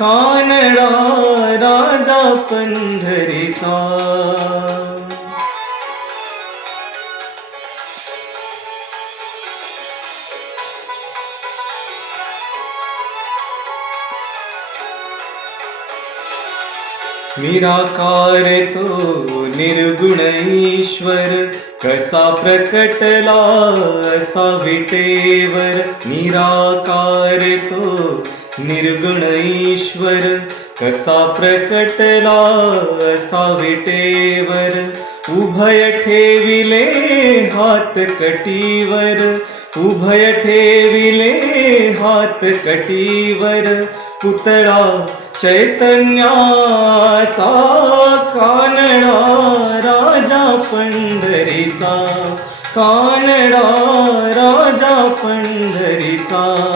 कानडा राजा पंढरीचा. निराकार तो निर्गुण ईश्वर कसा प्रकटला असा विटेवर. निराकार तो निर्गुण ईश्वर कसा प्रकटला असा विटेवर? उभय ठेविले हात कटीवर उभय ठेविले हात कटीवर. पुतळा चैतन्याचा कानडा राजा पंढरीचा. कानडा राजा पंढरीचा.